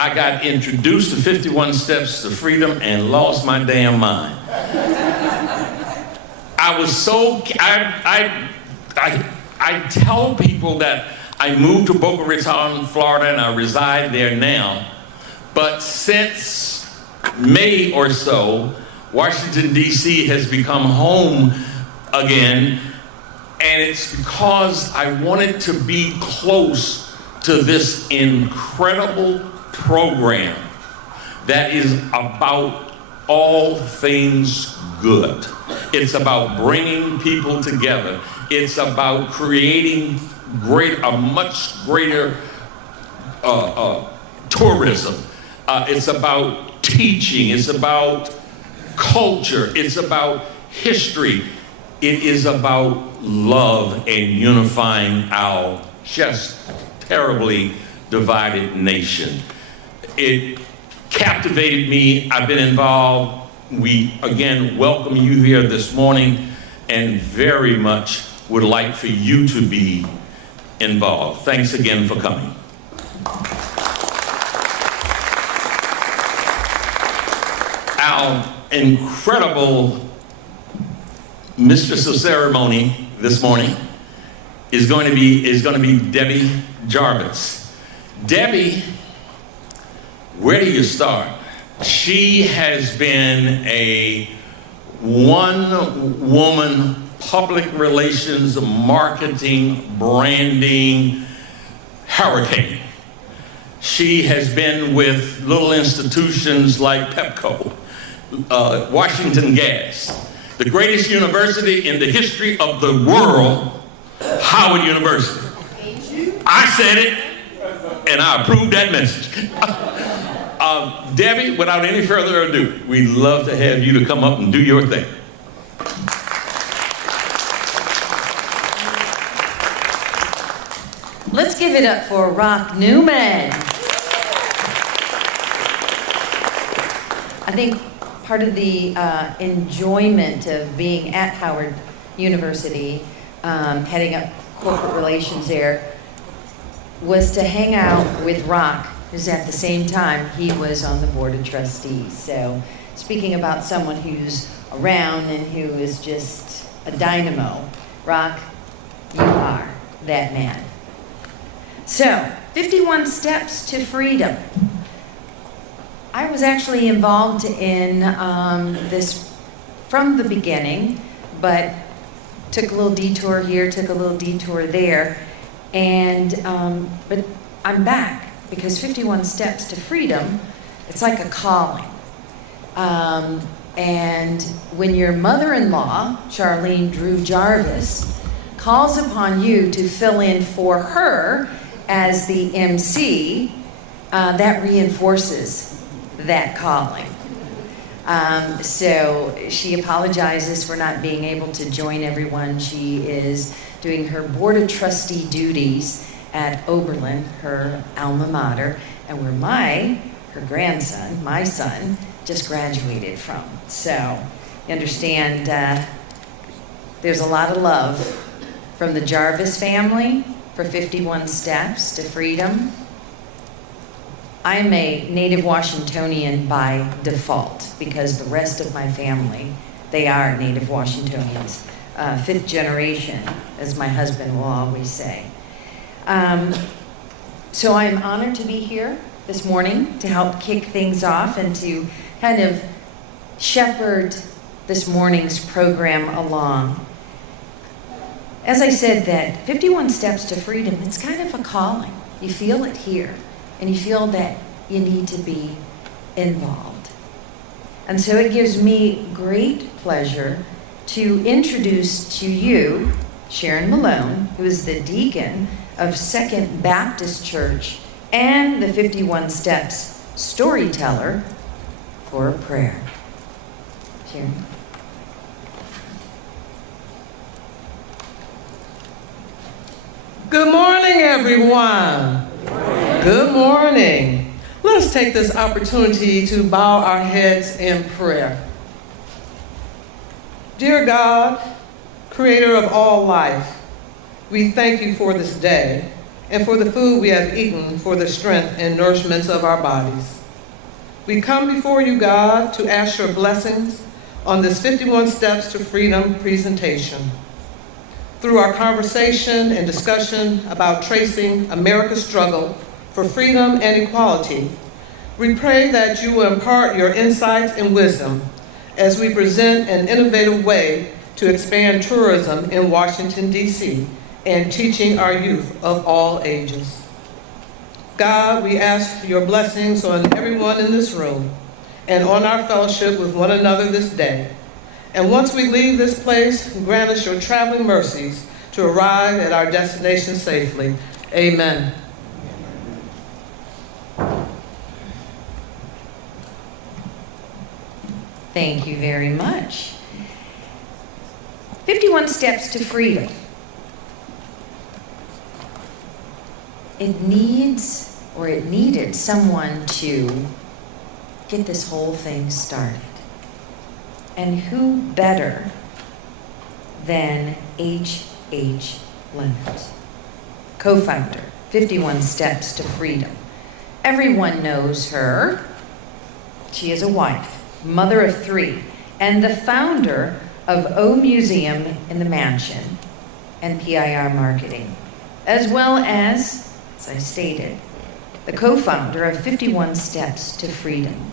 I got introduced to 51 Steps to Freedom and lost my damn mind. I was so, I tell people that I moved to Boca Raton, Florida, and I reside there now. But since May or so, Washington, D.C. has become home again, and it's because I wanted to be close to this incredible program that is about all things good. It's about bringing people together. It's about creating a much greater tourism. It's about teaching. It's about culture. It's about history. It is about love and unifying our just terribly divided nation. It captivated me. I've been involved. We, again, welcome you here this morning and very much would like for you to be involved. Thanks again for coming. Our incredible mistress of ceremony this morning is going to be Debbi Jarvis. Debbi, where do you start? She has been a one-woman public relations, marketing, branding hurricane. She has been with little institutions like Pepco, Washington Gas, the greatest university in the history of the world, Howard University. I said it, and I approve that message. Debbi, without any further ado, we'd love to have you to come up and do your thing. Let's give it up for Rock Newman. I think part of the enjoyment of being at Howard University, heading up corporate relations there, was to hang out with Rock, because at the same time he was on the board of trustees. So speaking about someone who's around and who is just a dynamo, Rock, you are that man. So, 51 Steps to Freedom. I was actually involved in this from the beginning, but took a little detour here, took a little detour there, and but I'm back because 51 Steps to Freedom, it's like a calling. And when your mother-in-law, Charlene Drew Jarvis, calls upon you to fill in for her as the MC, that reinforces that calling. So she apologizes for not being able to join everyone. She is doing her board of trustee duties at Oberlin, her alma mater, and where her grandson, my son, just graduated from. So you understand there's a lot of love from the Jarvis family for 51 Steps to Freedom. I'm a native Washingtonian by default because the rest of my family, they are native Washingtonians. Fifth generation, as my husband will always say. So I'm honored to be here this morning to help kick things off and to kind of shepherd this morning's program along. As I said, that 51 Steps to Freedom, it's kind of a calling. You feel it here, and you feel that you need to be involved. And so it gives me great pleasure to introduce to you Sharon Malone, who is the deacon of Second Baptist Church and the 51 Steps Storyteller, for a prayer. Sharon. Good morning, everyone. Good morning. Let's take this opportunity to bow our heads in prayer. Dear God, creator of all life, we thank you for this day and for the food we have eaten for the strength and nourishment of our bodies. We come before you, God, to ask your blessings on this 51 Steps to Freedom presentation. Through our conversation and discussion about tracing America's struggle for freedom and equality, we pray that you will impart your insights and wisdom as we present an innovative way to expand tourism in Washington, D.C., and teaching our youth of all ages. God, we ask your blessings on everyone in this room and on our fellowship with one another this day. And once we leave this place, grant us your traveling mercies to arrive at our destination safely. Amen. Thank you very much. 51 Steps to Freedom. It needed someone to get this whole thing started. And who better than H. Leonards, co-founder, 51 Steps to Freedom. Everyone knows her. She is a wife, mother of 3, and the founder of O Museum in the Mansion and PIR Marketing, as well as I stated, the co-founder of 51 Steps to Freedom.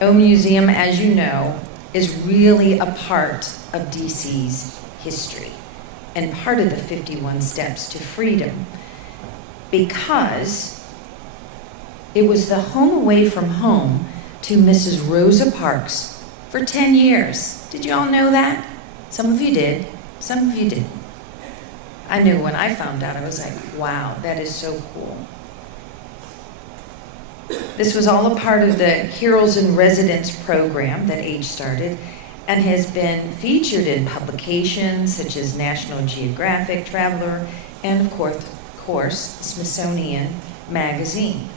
O Museum, as you know, is really a part of DC's history and part of the 51 Steps to Freedom because it was the home away from home to Mrs. Rosa Parks for 10 years. Did you all know that? Some of you did, some of you didn't. I knew when I found out, I was like, wow, that is so cool. This was all a part of the Heroes in Residence program that H started and has been featured in publications such as National Geographic, Traveler, and of course, Smithsonian Magazine.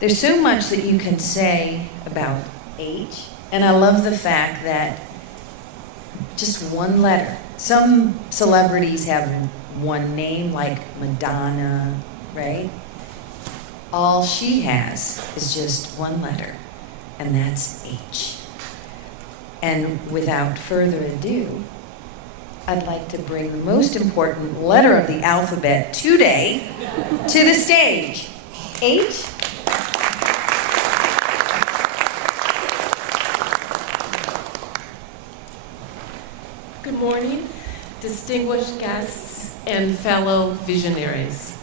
There's so much that you can say about H, and I love the fact that just one letter. Some celebrities have one name, like Madonna, right? All she has is just one letter, and that's H. And without further ado, I'd like to bring the most important letter of the alphabet today to the stage. H. Good morning, distinguished guests and fellow visionaries.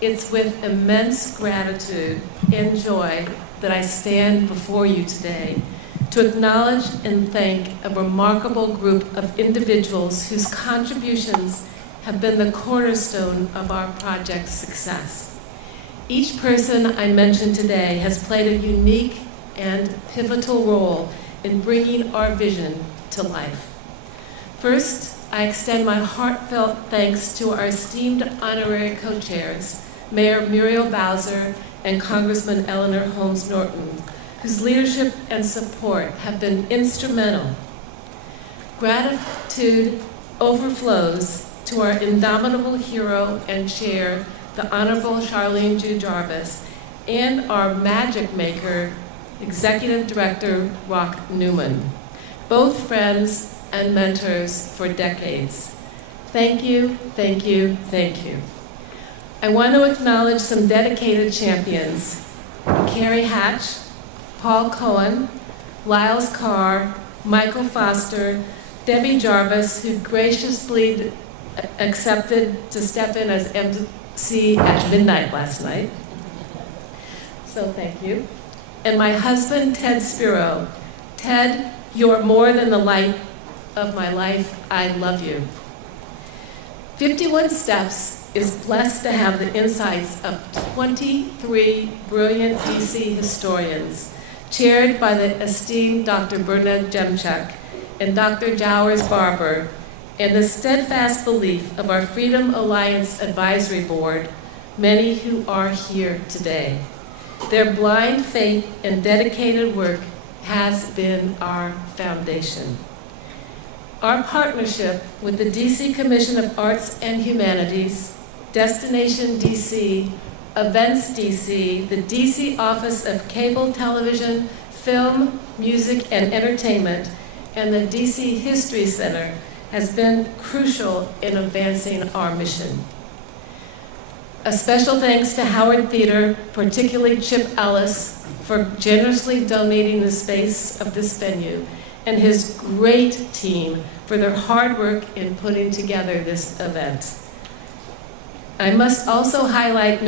It's with immense gratitude and joy that I stand before you today to acknowledge and thank a remarkable group of individuals whose contributions have been the cornerstone of our project's success. Each person I mention today has played a unique and pivotal role in bringing our vision to life. First, I extend my heartfelt thanks to our esteemed honorary co-chairs, Mayor Muriel Bowser and Congressman Eleanor Holmes Norton, whose leadership and support have been instrumental. Gratitude overflows to our indomitable hero and chair, the Honorable Sharon Jowers-Barber, and our magic maker, Executive Director Newman, both friends and mentors for decades. Thank you, thank you, thank you. I want to acknowledge some dedicated champions: Carrie Hatch, Paul Cohen, Lyles Carr, Michael Foster, Debbi Jarvis, who graciously accepted to step in as MC at midnight last night. So thank you. And my husband, Ted Spiro. Ted, you are more than the light of my life. I love you. 51 Steps is blessed to have the insights of 23 brilliant DC historians, chaired by the esteemed Dr. Bernard Jemchuk and Dr. Jowers-Barber, and the steadfast belief of our Freedom Alliance Advisory Board, many who are here today. Their blind faith and dedicated work has been our foundation. Our partnership with the DC Commission of Arts and Humanities, Destination DC, Events DC, the DC Office of Cable Television, Film, Music, and Entertainment, and the DC History Center has been crucial in advancing our mission. A special thanks to Howard Theater, particularly Chip Ellis, for generously donating the space of this venue, and his great team for their hard work in putting together this event. I must also highlight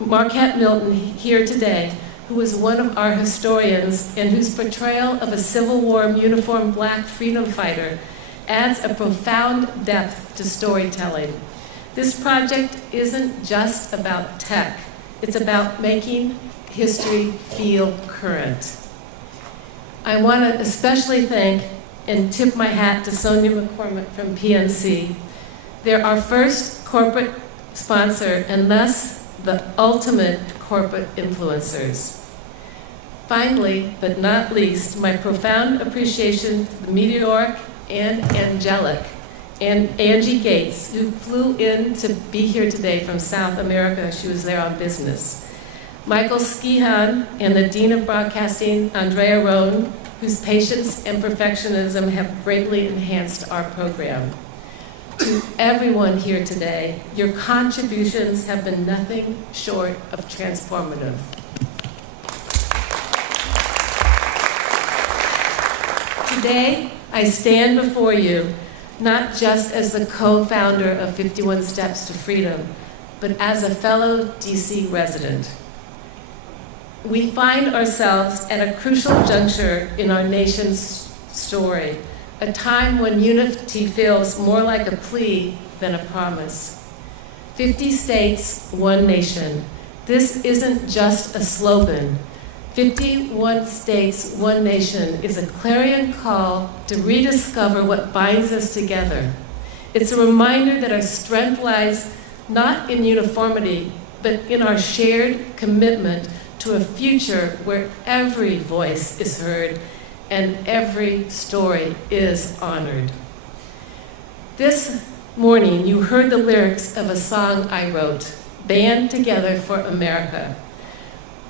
Marquette Milton here today, who is one of our historians and whose portrayal of a Civil War uniformed Black freedom fighter adds a profound depth to storytelling. This project isn't just about tech, it's about making history feel current. I want to especially thank and tip my hat to Sonia McCormick from PNC. They're our first corporate sponsor and thus the ultimate corporate influencers. Finally, but not least, my profound appreciation to the meteoric and angelic and Angie Gates, who flew in to be here today from South America. She was there on business. Michael Skihan and the Dean of Broadcasting, Andrea Rohn, whose patience and perfectionism have greatly enhanced our program. To everyone here today, your contributions have been nothing short of transformative. Today, I stand before you not just as the co-founder of 51 Steps to Freedom, but as a fellow DC resident. We find ourselves at a crucial juncture in our nation's story, a time when unity feels more like a plea than a promise. 50 states, one nation. This isn't just a slogan. 51 states, one nation is a clarion call to rediscover what binds us together. It's a reminder that our strength lies not in uniformity, but in our shared commitment to a future where every voice is heard and every story is honored. This morning, you heard the lyrics of a song I wrote, Band Together for America.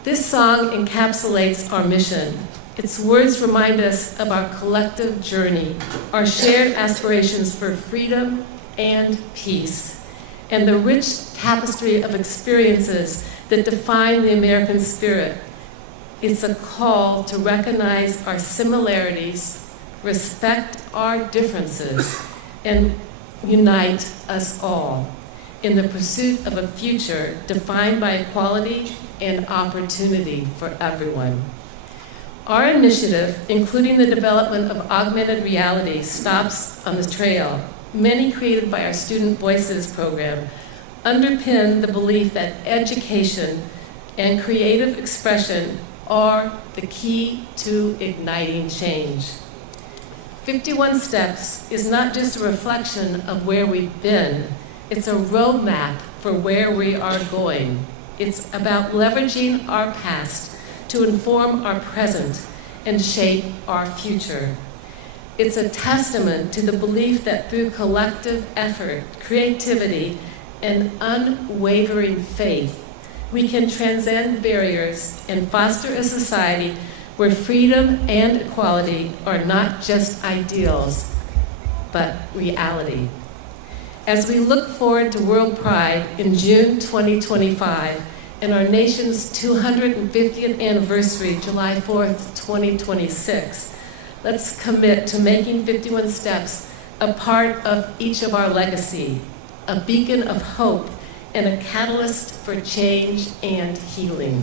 This song encapsulates our mission. Its words remind us of our collective journey, our shared aspirations for freedom and peace, and the rich tapestry of experiences that define the American spirit. It's a call to recognize our similarities, respect our differences, and unite us all in the pursuit of a future defined by equality and opportunity for everyone. Our initiative, including the development of augmented reality, stops on the trail, many created by our Student Voices program, underpin the belief that education and creative expression are the key to igniting change. 51 Steps is not just a reflection of where we've been, it's a roadmap for where we are going. It's about leveraging our past to inform our present and shape our future. It's a testament to the belief that through collective effort, creativity, and unwavering faith, we can transcend barriers and foster a society where freedom and equality are not just ideals, but reality. As we look forward to World Pride in June 2025 and our nation's 250th anniversary, July 4th, 2026, let's commit to making 51 Steps a part of each of our legacy, a beacon of hope and a catalyst for change and healing.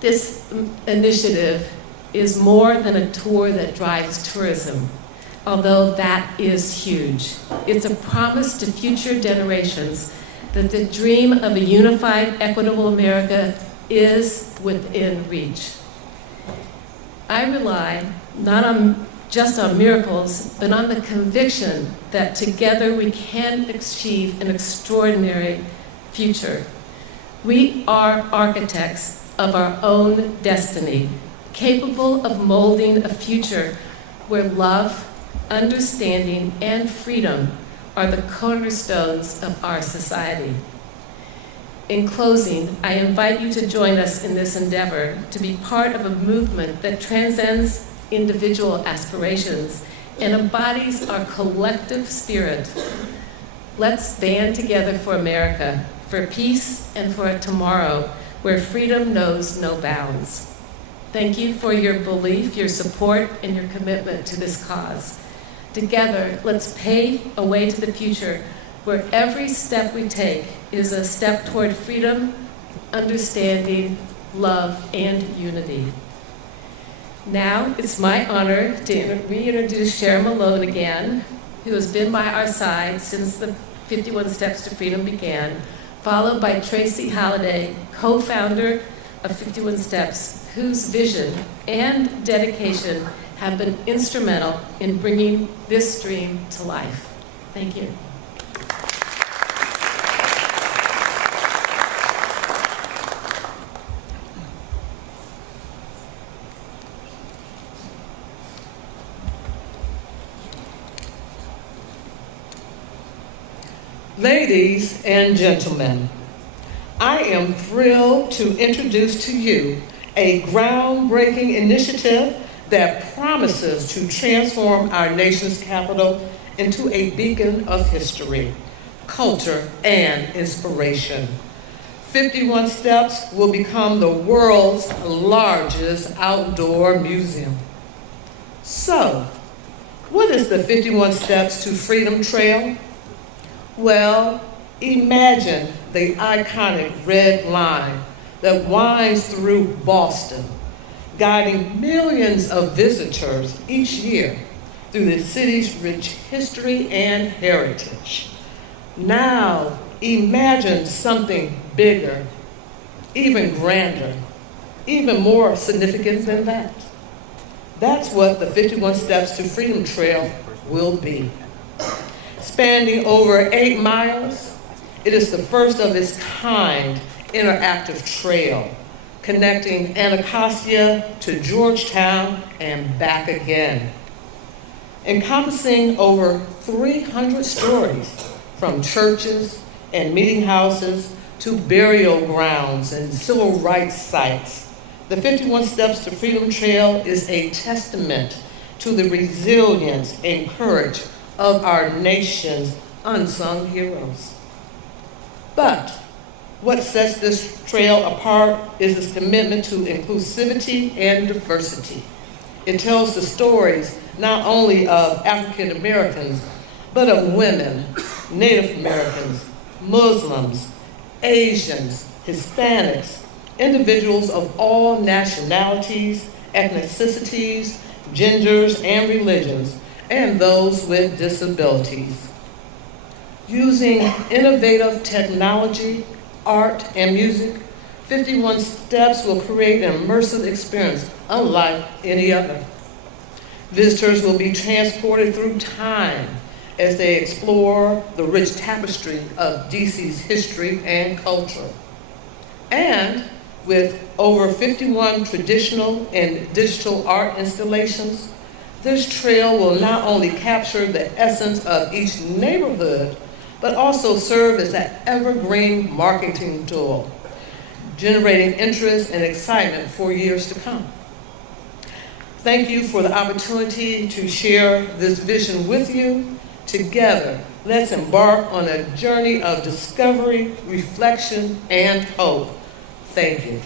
This initiative is more than a tour that drives tourism, although that is huge. It's a promise to future generations that the dream of a unified, equitable America is within reach. I rely not just on miracles, but on the conviction that together we can achieve an extraordinary future. We are architects of our own destiny, capable of molding a future where love, understanding, and freedom are the cornerstones of our society. In closing, I invite you to join us in this endeavor to be part of a movement that transcends individual aspirations and embodies our collective spirit. Let's band together for America, for peace, and for a tomorrow where freedom knows no bounds. Thank you for your belief, your support, and your commitment to this cause. Together, let's pave a way to the future where every step we take is a step toward freedom, understanding, love, and unity. Now, it's my honor to reintroduce Sharon Malone again, who has been by our side since the 51 Steps to Freedom began, followed by Tracy Halliday, co-founder of 51 Steps, whose vision and dedication have been instrumental in bringing this dream to life. Thank you. Ladies and gentlemen, I am thrilled to introduce to you a groundbreaking initiative that promises to transform our nation's capital into a beacon of history, culture, and inspiration. 51 Steps will become the world's largest outdoor museum. So, what is the 51 Steps to Freedom Trail? Well, imagine the iconic red line that winds through Boston, guiding millions of visitors each year through the city's rich history and heritage. Now, imagine something bigger, even grander, even more significant than that. That's what the 51 Steps to Freedom Trail will be. Spanning over 8 miles, it is the first of its kind interactive trail, connecting Anacostia to Georgetown and back again. Encompassing over 300 stories, from churches and meeting houses to burial grounds and civil rights sites, the 51 Steps to Freedom Trail is a testament to the resilience and courage of our nation's unsung heroes. But what sets this trail apart is its commitment to inclusivity and diversity. It tells the stories not only of African Americans, but of women, Native Americans, Muslims, Asians, Hispanics, individuals of all nationalities, ethnicities, genders, and religions, and those with disabilities. Using innovative technology, art, and music, 51 Steps will create an immersive experience unlike any other. Visitors will be transported through time as they explore the rich tapestry of DC's history and culture. And with over 51 traditional and digital art installations, this trail will not only capture the essence of each neighborhood, but also serve as an evergreen marketing tool, generating interest and excitement for years to come. Thank you for the opportunity to share this vision with you. Together, let's embark on a journey of discovery, reflection, and hope. Thank you.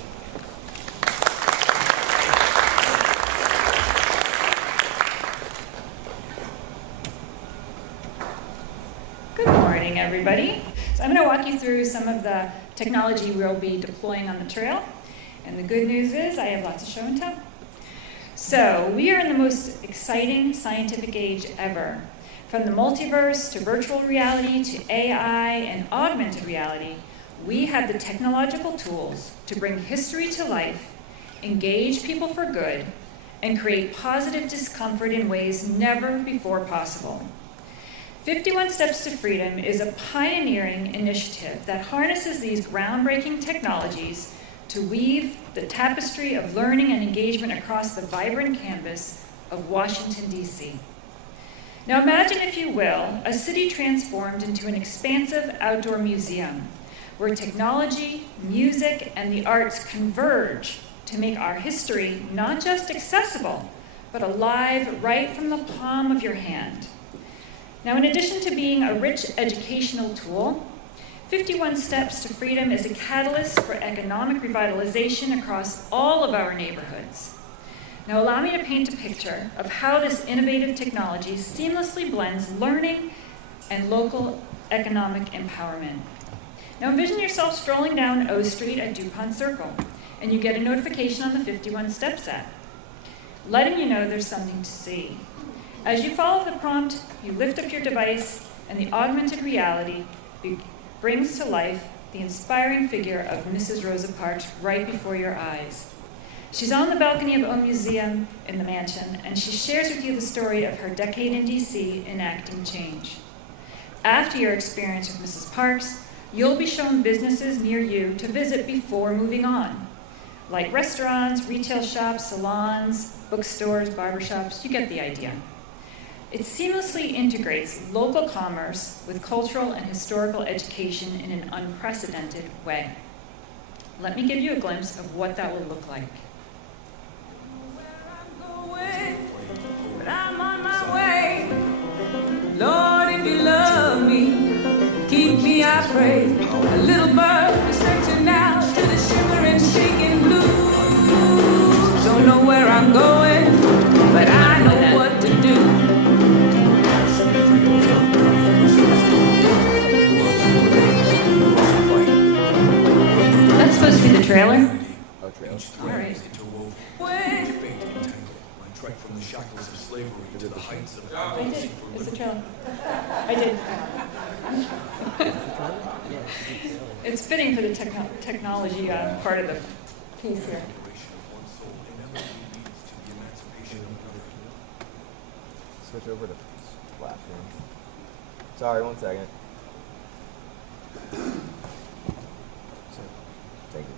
Good morning, everybody. So I'm going to walk you through some of the technology we'll be deploying on the trail. And the good news is I have lots of show and tell. So we are in the most exciting scientific age ever. From the multiverse to virtual reality to AI and augmented reality, we have the technological tools to bring history to life, engage people for good, and create positive discomfort in ways never before possible. 51 Steps to Freedom is a pioneering initiative that harnesses these groundbreaking technologies to weave the tapestry of learning and engagement across the vibrant canvas of Washington, D.C. Now imagine, if you will, a city transformed into an expansive outdoor museum where technology, music, and the arts converge to make our history not just accessible, but alive right from the palm of your hand. Now, in addition to being a rich educational tool, 51 Steps to Freedom is a catalyst for economic revitalization across all of our neighborhoods. Now, allow me to paint a picture of how this innovative technology seamlessly blends learning and local economic empowerment. Now, envision yourself strolling down O Street at DuPont Circle, and you get a notification on the 51 Steps app, letting you know there's something to see. As you follow the prompt, you lift up your device, and the augmented reality brings to life the inspiring figure of Mrs. Rosa Parks right before your eyes. She's on the balcony of O Museum in the mansion, and she shares with you the story of her decade in D.C. enacting change. After your experience with Mrs. Parks, you'll be shown businesses near you to visit before moving on, like restaurants, retail shops, salons, bookstores, barbershops. You get the idea. It seamlessly integrates local commerce with cultural and historical education in an unprecedented way. Let me give you a glimpse of what that will look like. But I'm on my way. Lord, if you love me, keep me, I pray. A little bird is stretching out to the shimmering, shaking blue. Don't know where I'm going, but I know what to do. That's supposed to be the trailer? Oh, trailer. All right. Trek from the shackles of slavery to the heights of I did. It's the trailer. I did. It's fitting for the technology part of the piece here. Switch over to flash room. Sorry, 1 second. Thank you.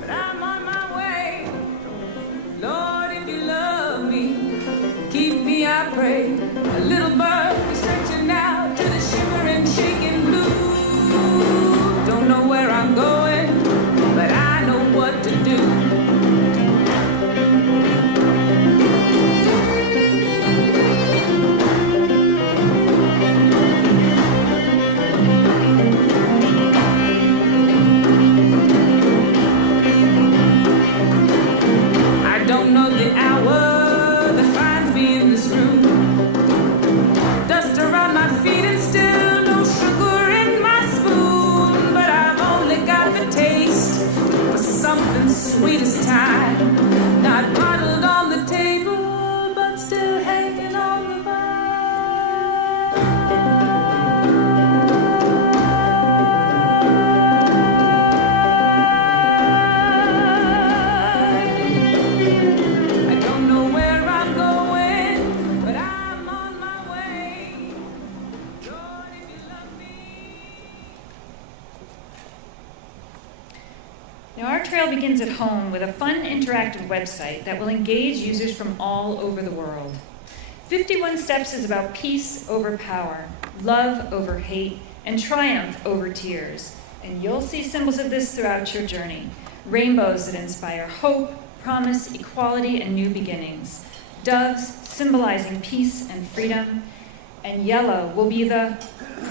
But I'm on my way. Lord, if you love me, keep me, I pray. A little bird is stretching out to the shimmering, shaking blue. Don't know where I'm going, but I know what to do. Sweetest time, not bottled on the table, but still hanging on the vine. I don't know where I'm going, but I'm on my way. Lord, if you love me. Now, our trail begins at home with a fun interactive website that will engage users from all over the world. 51 Steps is about peace over power, love over hate, and triumph over tears. And you'll see symbols of this throughout your journey. Rainbows that inspire hope, promise, equality, and new beginnings. Doves symbolizing peace and freedom. And yellow will be the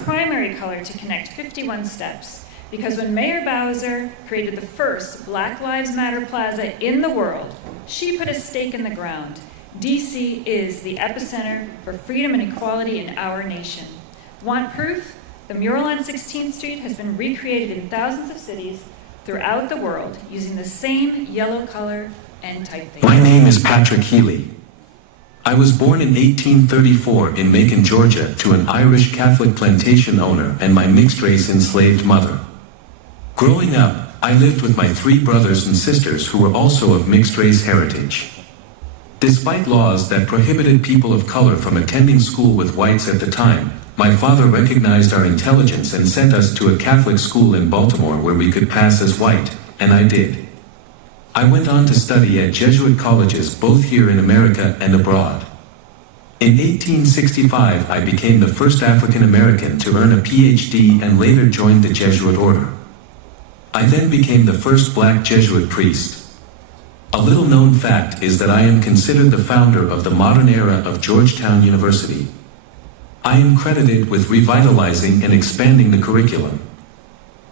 primary color to connect 51 Steps. Because when Mayor Bowser created the first Black Lives Matter plaza in the world, she put a stake in the ground. DC is the epicenter for freedom and equality in our nation. Want proof? The mural on 16th Street has been recreated in thousands of cities throughout the world using the same yellow color and typeface. My name is Patrick Healy. I was born in 1834 in Macon, Georgia, to an Irish Catholic plantation owner and my mixed-race enslaved mother. Growing up, I lived with my 3 brothers and sisters who were also of mixed-race heritage. Despite laws that prohibited people of color from attending school with whites at the time, my father recognized our intelligence and sent us to a Catholic school in Baltimore where we could pass as white, and I did. I went on to study at Jesuit colleges both here in America and abroad. In 1865, I became the first African American to earn a PhD and later joined the Jesuit order. I then became the first black Jesuit priest. A little known fact is that I am considered the founder of the modern era of Georgetown University. I am credited with revitalizing and expanding the curriculum.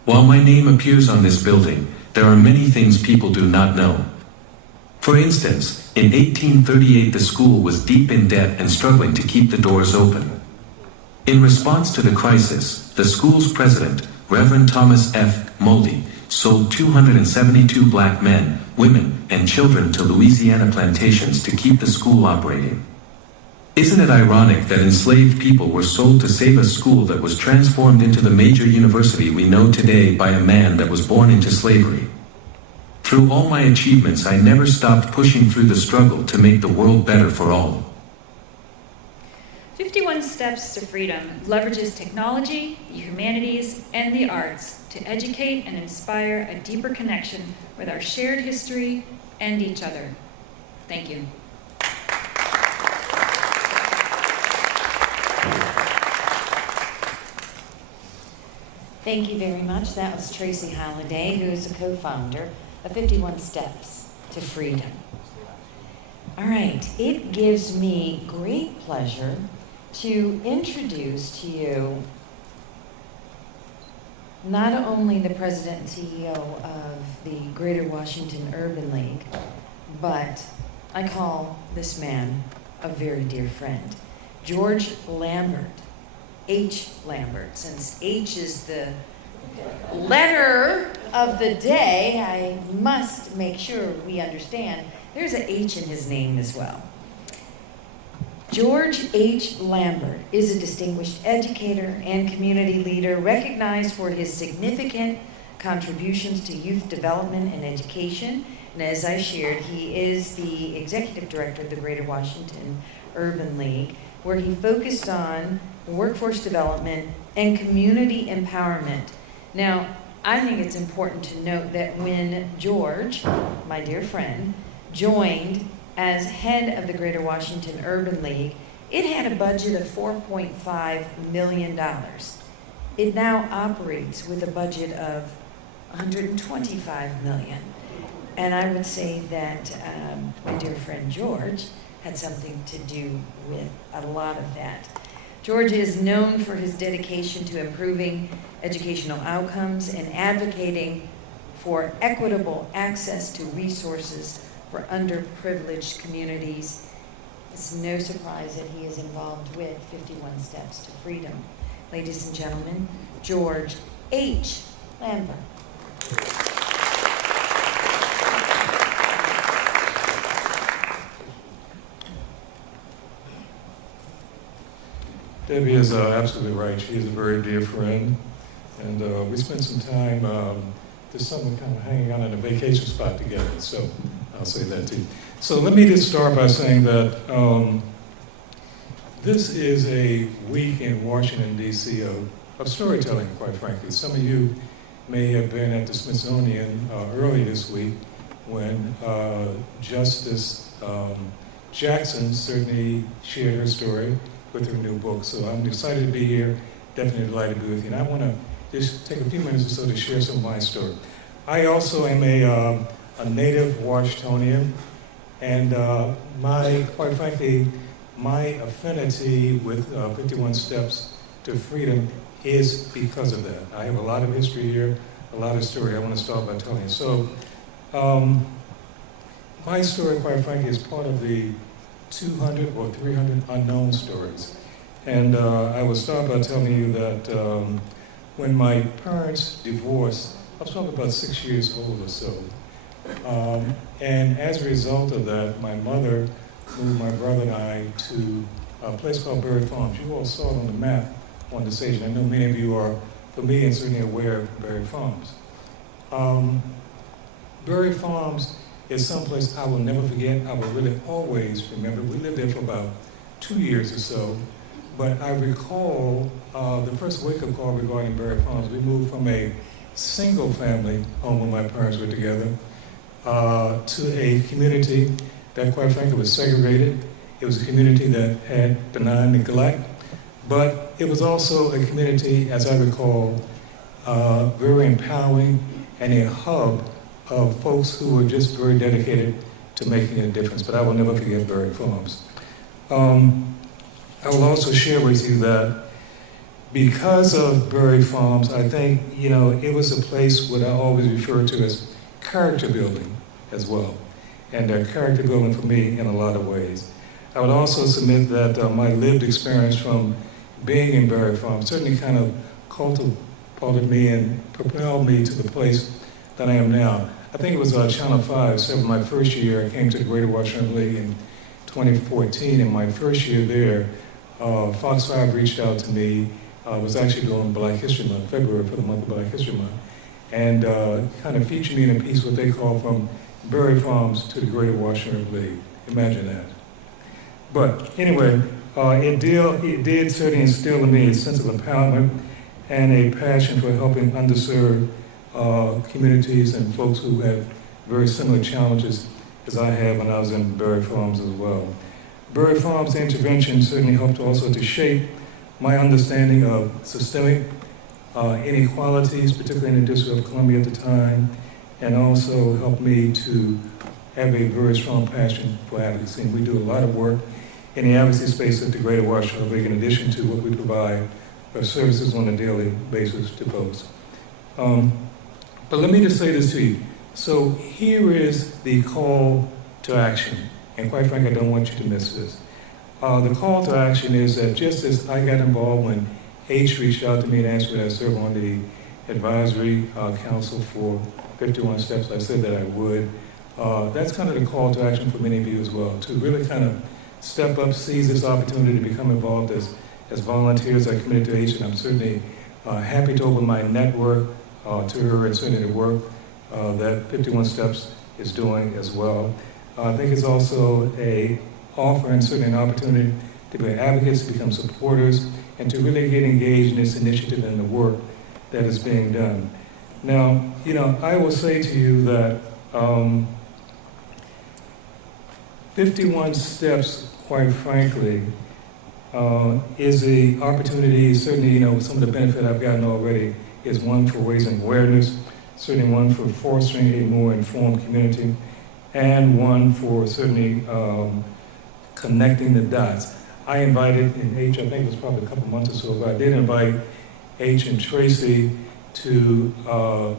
While my name appears on this building, there are many things people do not know. For instance, in 1838 the school was deep in debt and struggling to keep the doors open. In response to the crisis, the school's president, Reverend Thomas F. Moldy, sold 272 black men, women, and children to Louisiana plantations to keep the school operating. Isn't it ironic that enslaved people were sold to save a school that was transformed into the major university we know today by a man that was born into slavery? Through all my achievements, I never stopped pushing through the struggle to make the world better for all. 51 Steps to Freedom leverages technology, the humanities, and the arts to educate and inspire a deeper connection with our shared history and each other. Thank you. Thank you very much. That was Tracy Halliday, who is a co-founder of 51 Steps to Freedom. All right, it gives me great pleasure to introduce to you not only the president and CEO of the Greater Washington Urban League, but I call this man a very dear friend, George Lambert, H. Lambert. Since H is the letter of the day, I must make sure we understand there's an H in his name as well. George H. Lambert is a distinguished educator and community leader recognized for his significant contributions to youth development and education. And as I shared, he is the executive director of the Greater Washington Urban League, where he focused on workforce development and community empowerment. Now, I think it's important to note that when George, my dear friend, joined as head of the Greater Washington Urban League, it had a budget of $4.5 million. It now operates with a budget of $125 million. And I would say that my dear friend George had something to do with a lot of that. George is known for his dedication to improving educational outcomes and advocating for equitable access to resources for underprivileged communities. It's no surprise that he is involved with 51 Steps to Freedom. Ladies and gentlemen, George H. Lambert. Debbie is absolutely right. She is a very dear friend. And we spent some time this summer kind of hanging out in a vacation spot together. So I'll say that too. So let me just start by saying that this is a week in Washington, D.C. of storytelling, quite frankly. Some of you may have been at the Smithsonian early this week when Justice Jackson certainly shared her story with her new book. So I'm excited to be here, definitely delighted to be with you. And I want to just take a few minutes or so to share some of my story. I also am a native Washingtonian, and quite frankly, my affinity with 51 Steps to Freedom is because of that. I have a lot of history here, a lot of story I want to start by telling you. So my story, quite frankly, is part of the 200 or 300 unknown stories. And I will start by telling you that when my parents divorced, I was probably about 6 years old or so. And as a result of that, my mother moved my brother and I to a place called Berry Farms. You all saw it on the map on the stage. I know many of you are familiar and certainly aware of Berry Farms. Berry Farms is someplace I will never forget. I will really always remember. We lived there for about 2 years or so. But I recall the first wake-up call regarding Berry Farms. We moved from a single-family home when my parents were together to a community that, quite frankly, was segregated. It was a community that had benign neglect, but it was also a community, as I recall, very empowering and a hub of folks who were just very dedicated to making a difference. But I will never forget Berry Farms. I will also share with you that because of Berry Farms, I think, it was a place what I always refer to as character building as well. And character building for me in a lot of ways. I would also submit that my lived experience from being in Berry Farms certainly kind of catapulted me and propelled me to the place that I am now. I think it was Channel 5, so my first year, I came to the Greater Washington League in 2014, and my first year there, Fox 5 reached out to me. I was actually doing Black History Month, February for the month of Black History Month, and kind of featured me in a piece what they call From Berry Farms to the Greater Washington League. Imagine that. But anyway, it did certainly instill in me a sense of empowerment and a passion for helping underserved communities and folks who have very similar challenges as I had when I was in Berry Farms as well. Berry Farms intervention certainly helped also to shape my understanding of systemic inequalities, particularly in the District of Columbia at the time, and also helped me to have a very strong passion for advocacy. And we do a lot of work in the advocacy space at the Greater Washington League, in addition to what we provide for services on a daily basis to folks. But let me just say this to you. So here is the call to action. And quite frankly, I don't want you to miss this. The call to action is that just as I got involved when H reached out to me and asked me to serve on the advisory council for 51 Steps, I said that I would. That's kind of the call to action for many of you as well, to really kind of step up, seize this opportunity to become involved as volunteers. I committed to H, and I'm certainly happy to open my network to her and certainly the work that 51 Steps is doing as well. I think it's also a offer and certainly an opportunity to be advocates, to become supporters, and to really get engaged in this initiative and the work that is being done. Now, I will say to you that 51 Steps, quite frankly, is an opportunity. Certainly, some of the benefit I've gotten already is one for raising awareness, certainly one for fostering a more informed community, and one for certainly connecting the dots. I invited in H, I think it was probably a couple months or so ago, I did invite H and Tracy to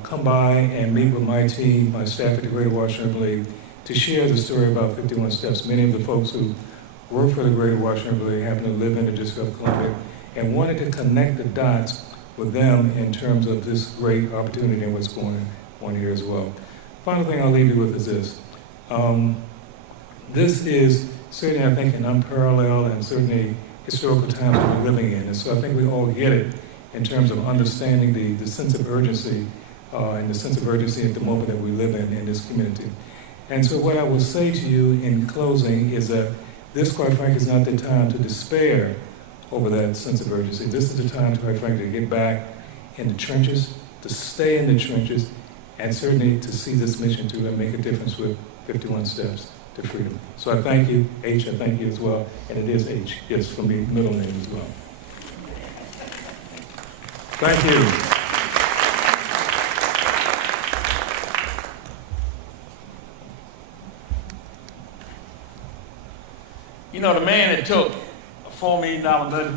come by and meet with my team, my staff at the Greater Washington League, to share the story about 51 Steps. Many of the folks who work for the Greater Washington League happen to live in the District of Columbia, and wanted to connect the dots with them in terms of this great opportunity and what's going on here as well. Final thing I'll leave you with is this. This is certainly, I think, an unparalleled and certainly historical time that we're living in. And so I think we all get it in terms of understanding the sense of urgency and the sense of urgency at the moment that we live in this community. And so what I will say to you in closing is that this, quite frankly, is not the time to despair over that sense of urgency. This is the time, quite frankly, to get back in the trenches, to stay in the trenches, and certainly to see this mission to make a difference with 51 Steps to Freedom. So I thank you, H, I thank you as well, and it is H, yes, for me, middle name as well. Thank you. The man that took a $4 million budget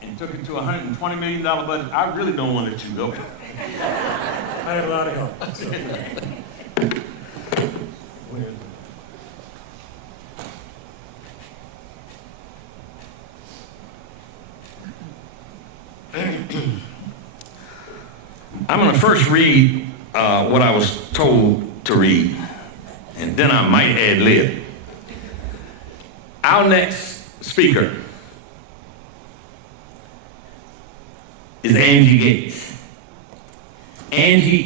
and took it to a $120 million budget, I really don't want to let you go. I had a lot of help. I'm going to first read what I was told to read, and then I might ad lib. Our next speaker is Angie Gates. Angie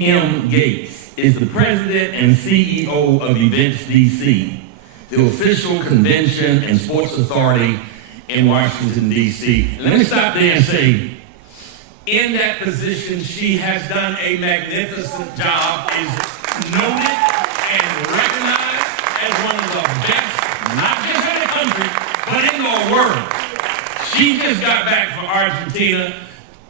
Gates is the president and CEO of Events DC, the official convention and sports authority in Washington, D.C. Let me stop there and say, in that position, she has done a magnificent job, is noted and recognized as one of the best, not just in the country, but in the world. She just got back from Argentina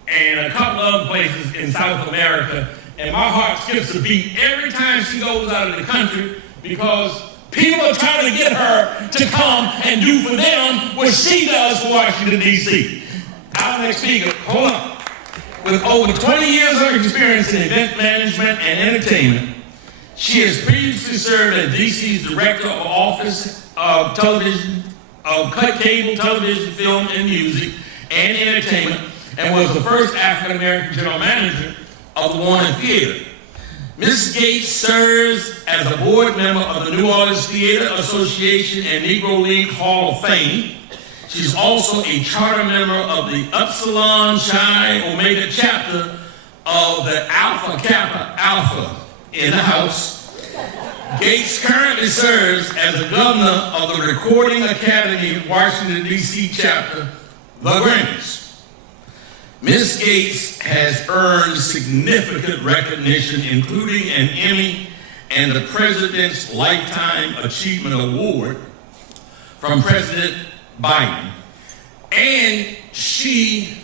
and a couple of other places in South America, and my heart skips a beat every time she goes out of the country because people are trying to get her to come and do for them what she does for Washington, D.C. Our next speaker, hold on. With over 20 years of experience in event management and entertainment, she has previously served as D.C.'s Director of Office of Television, of Cable Television, Film, and Music, and Entertainment, and was the first African-American General Manager of the Warner Theater. Ms. Gates serves as a board member of the New Orleans Theater Association and Negro League Hall of Fame. She's also a charter member of the Upsilon Chi Omega chapter of the Alpha Kappa Alpha in the House. Gates currently serves as the governor of the Recording Academy Washington, D.C. chapter, the Grammys. Ms. Gates has earned significant recognition, including an Emmy and the President's Lifetime Achievement Award from President Biden. And she,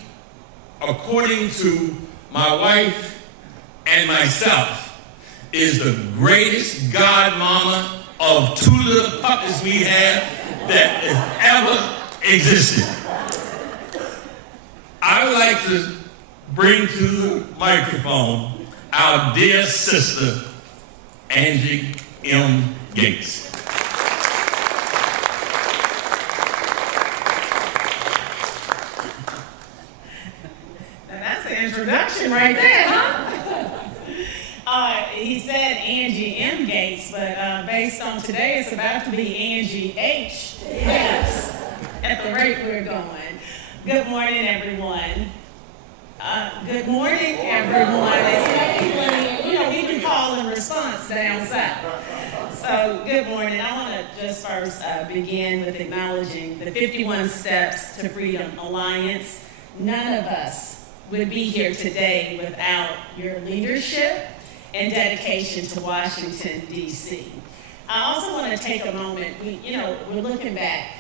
according to my wife and myself, is the greatest godmama of two little puppies we have that has ever existed. I would like to bring to the microphone our dear sister, Angie Gates. That's the introduction right there, huh? He said Angie M. Gates, but based on today, it's about to be Angie H. Gates at the rate we're going. Good morning, everyone. Good morning, everyone. We do call and response down south. So, good morning. I want to just first begin with acknowledging the 51 Steps to Freedom Alliance. None of us would be here today without your leadership and dedication to Washington, D.C. I also want to take a moment. We're looking back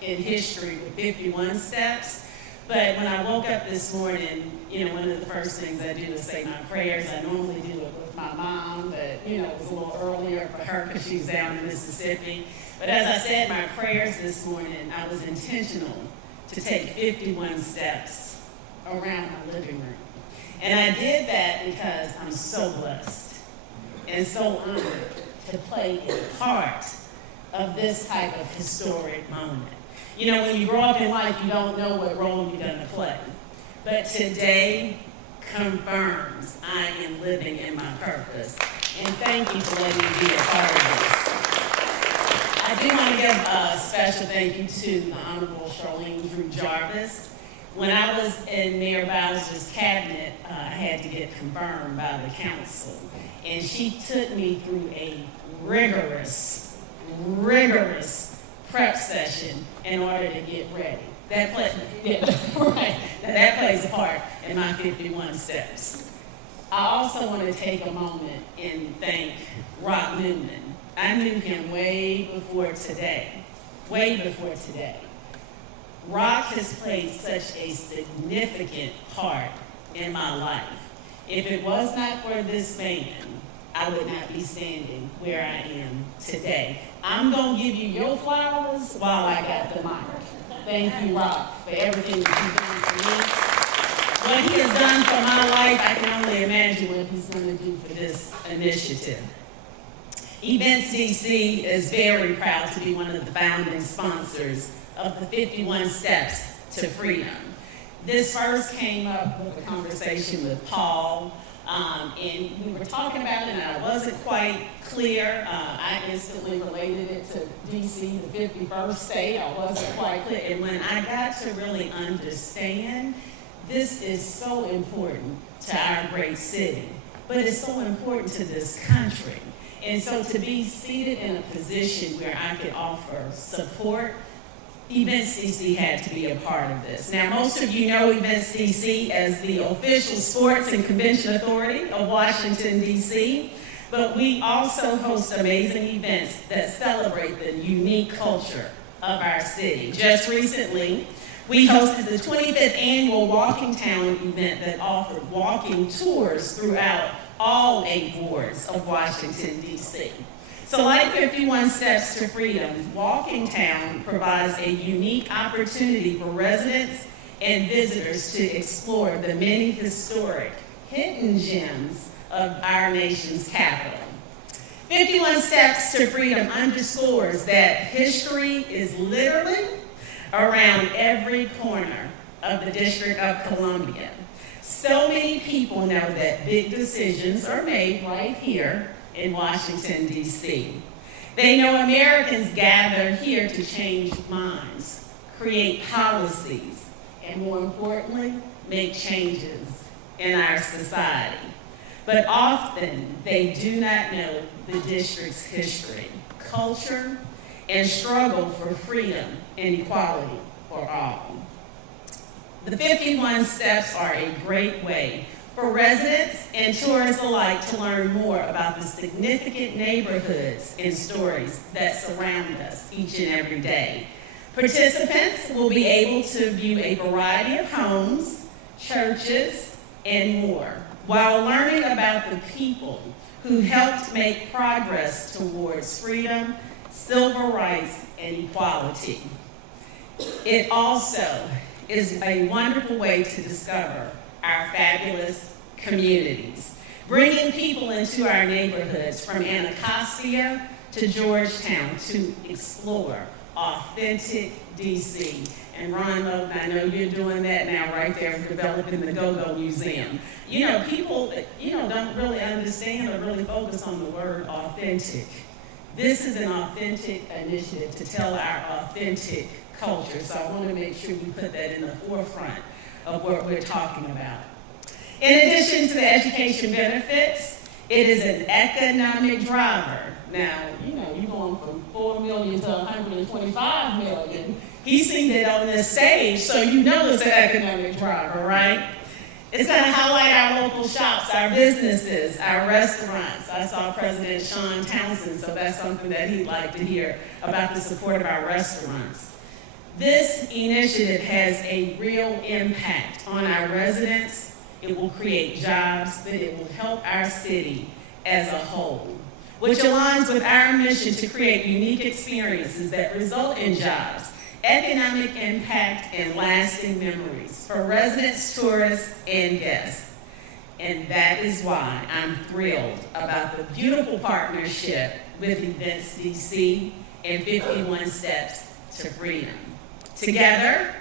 in history with 51 steps. But when I woke up this morning, one of the first things I do is say my prayers. I normally do it with my mom, but, it was a little earlier for her because she's down in Mississippi. But as I said my prayers this morning, I was intentional to take 51 steps around my living room. And I did that because I'm so blessed and so honored to play a part of this type of historic moment. When you grow up in life, you don't know what role you're going to play. But today confirms I am living in my purpose. And thank you for letting me be a part of this. I do want to give a special thank you to the Honorable Debbie Jarvis. When I was in Mayor Bowser's cabinet, I had to get confirmed by the council. And she took me through a rigorous prep session in order to get ready. That plays a part in my 51 steps. I also want to take a moment and thank Rock Newman. I knew him way before today. Rock has played such a significant part in my life. If it was not for this man, I would not be standing where I am today. I'm going to give you your flowers while I got the mic. Thank you, Rock, for everything that you've done for me. What he has done for my life, I can only imagine what he's going to do for this initiative. Events DC is very proud to be one of the founding sponsors of the 51 Steps to Freedom. This first came up with a conversation with Paul, and we were talking about it, and I wasn't quite clear. I instantly related it to DC, the 51st state. I wasn't quite clear. And when I got to really understand, this is so important to our great city. but it's so important to this country. And so to be seated in a position where I could offer support, Events DC had to be a part of this. Now, most of you know Events DC as the official sports and convention authority of Washington, D.C., but we also host amazing events that celebrate the unique culture of our city. Just recently, we hosted the 25th annual Walking Town event that offered walking tours throughout all 8 wards of Washington, D.C. So like 51 Steps to Freedom, Walking Town provides a unique opportunity for residents and visitors to explore the many historic hidden gems of our nation's capital. 51 Steps to Freedom underscores that history is literally around every corner of the District of Columbia. So many people know that big decisions are made right here in Washington, D.C. They know Americans gather here to change minds, create policies, and more importantly, make changes in our society. But often, they do not know the district's history, culture, and struggle for freedom and equality for all. The 51 Steps are a great way for residents and tourists alike to learn more about the significant neighborhoods and stories that surround us each and every day. Participants will be able to view a variety of homes, churches, and more, while learning about the people who helped make progress towards freedom, civil rights, and equality. It also is a wonderful way to discover our fabulous communities, bringing people into our neighborhoods from Anacostia to Georgetown to explore authentic DC. And Ron Logan, I know you're doing that now right there, developing the Go-Go Museum. You know, people, don't really understand or really focus on the word authentic. This is an authentic initiative to tell our authentic culture, so I want to make sure we put that in the forefront of what we're talking about. In addition to the education benefits, it is an economic driver. Now, you're going from 4 million to 125 million. He's seen it on this stage, so you know it's an economic driver, right? It's going to highlight our local shops, our businesses, our restaurants. I saw President Sean Townsend, so that's something that he'd like to hear about the support of our restaurants. This initiative has a real impact on our residents. It will create jobs, but it will help our city as a whole, which aligns with our mission to create unique experiences that result in jobs, economic impact, and lasting memories for residents, tourists, and guests. And that is why I'm thrilled about the beautiful partnership with Events DC and 51 Steps to Freedom. Together,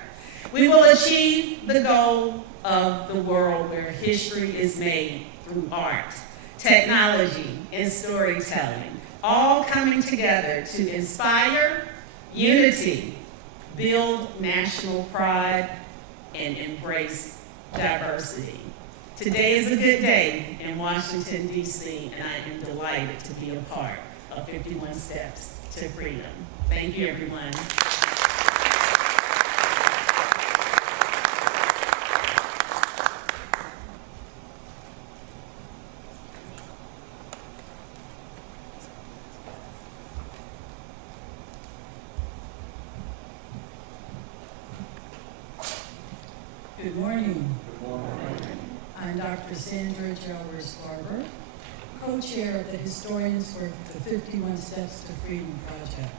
we will achieve the goal of the world where history is made through art, technology, and storytelling, all coming together to inspire unity, build national pride, and embrace diversity. Today is a good day in Washington, D.C., and I am delighted to be a part of 51 Steps to Freedom. Thank you, everyone. Good morning. Good morning. I'm Dr. Sandra Jowers-Barber, co-chair of the Historians for the 51 Steps to Freedom Project.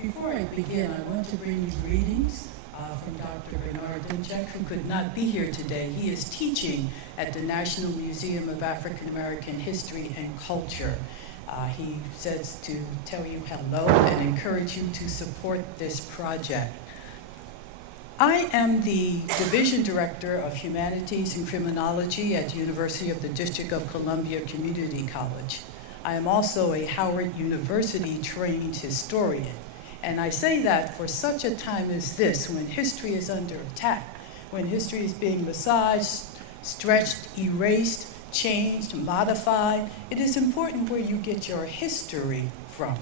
Before I begin, I want to bring you greetings from Dr. Leonards, who could not be here today. He is teaching at the National Museum of African American History and Culture. He says to tell you hello and encourage you to support this project. I am the Division Director of Humanities and Criminology at the University of the District of Columbia Community College. I am also a Howard University trained historian. And I say that for such a time as this, when history is under attack, when history is being massaged, stretched, erased, changed, modified. It is important where you get your history from.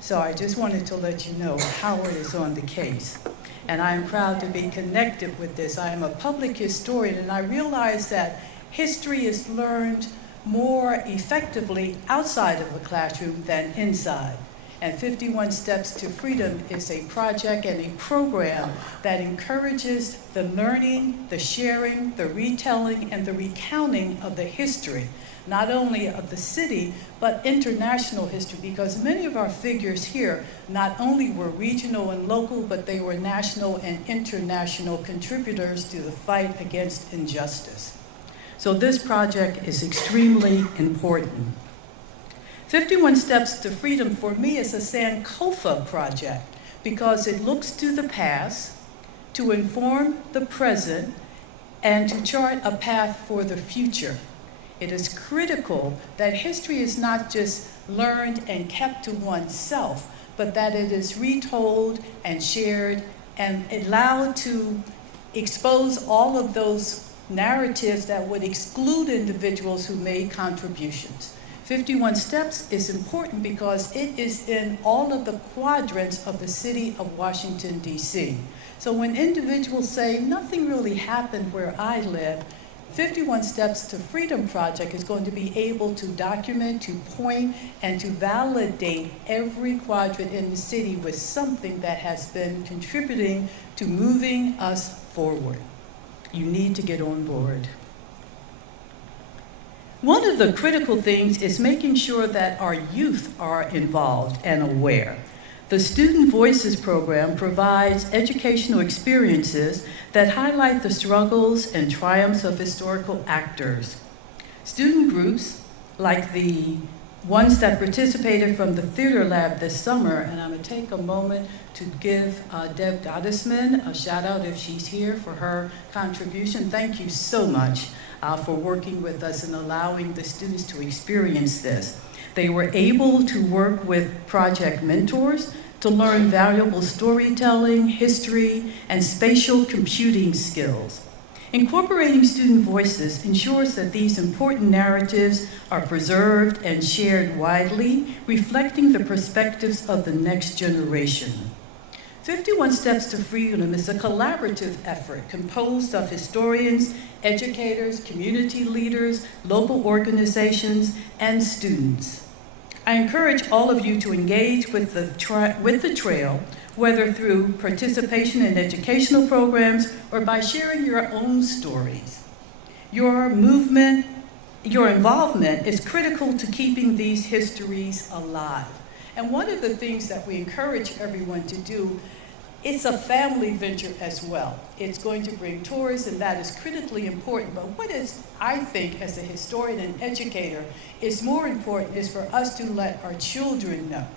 So I just wanted to let you know Howard is on the case. And I am proud to be connected with this. I am a public historian, and I realize that history is learned more effectively outside of the classroom than inside. And 51 Steps to Freedom is a project and a program that encourages the learning, the sharing, the retelling, and the recounting of the history, not only of the city, but international history, because many of our figures here not only were regional and local, but they were national and international contributors to the fight against injustice. So this project is extremely important. 51 Steps to Freedom for me is a Sankofa project because it looks to the past to inform the present and to chart a path for the future. It is critical that history is not just learned and kept to oneself, but that it is retold and shared and allowed to expose all of those narratives that would exclude individuals who made contributions. 51 Steps is important because it is in all of the quadrants of the city of Washington, D.C. So when individuals say, nothing really happened where I live, 51 Steps to Freedom Project is going to be able to document, to point, and to validate every quadrant in the city with something that has been contributing to moving us forward. You need to get on board. One of the critical things is making sure that our youth are involved and aware. The Student Voices program provides educational experiences that highlight the struggles and triumphs of historical actors. Student groups, like the ones that participated from the Theater Lab this summer, and I'm going to take a moment to give Deb Gottesman a shout out if she's here for her contribution. Thank you so much for working with us and allowing the students to experience this. They were able to work with project mentors to learn valuable storytelling, history, and spatial computing skills. Incorporating student voices ensures that these important narratives are preserved and shared widely, reflecting the perspectives of the next generation. 51 Steps to Freedom is a collaborative effort composed of historians, educators, community leaders, local organizations, and students. I encourage all of you to engage with the trail, whether through participation in educational programs or by sharing your own stories. Your involvement is critical to keeping these histories alive. And one of the things that we encourage everyone to do, it's a family venture as well. It's going to bring tourists, and that is critically important. But what is, I think, as a historian and educator, is more important is for us to let our children know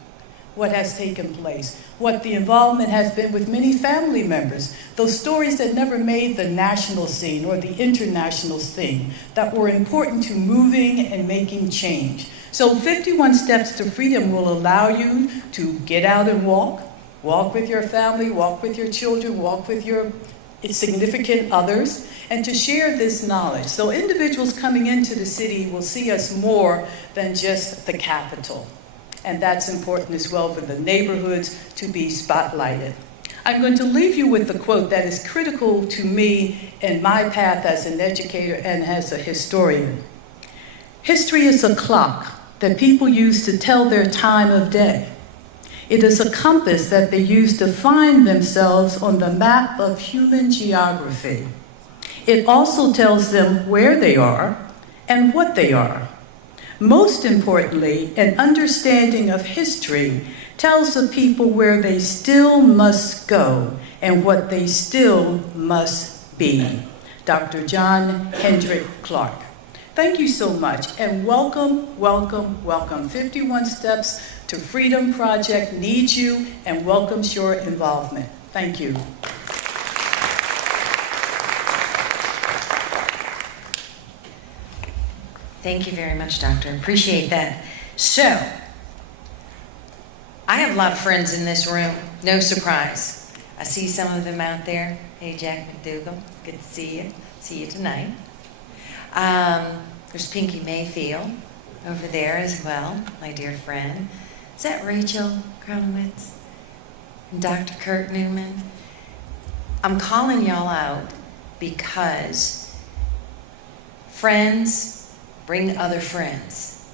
what has taken place, what the involvement has been with many family members, those stories that never made the national scene or the international scene that were important to moving and making change. So 51 Steps to Freedom will allow you to get out and walk with your family, walk with your children, walk with your significant others, and to share this knowledge. So individuals coming into the city will see us more than just the capital. And that's important as well for the neighborhoods to be spotlighted. I'm going to leave you with a quote that is critical to me in my path as an educator and as a historian. History is a clock that people use to tell their time of day. It is a compass that they use to find themselves on the map of human geography. It also tells them where they are and what they are. Most importantly, an understanding of history tells the people where they still must go and what they still must be. Dr. John Hendrick Clark. Thank you so much, and welcome, welcome, welcome. 51 Steps to Freedom Project needs you and welcomes your involvement. Thank you. Thank you very much, Doctor. Appreciate that. So, I have a lot of friends in this room. No surprise. I see some of them out there. Hey, Jack McDougall. Good to see you. See you tonight. There's Pinky Mayfield over there as well, my dear friend. Is that Rachel Kronowitz? And Dr. Kurt Newman? I'm calling y'all out because friends bring other friends.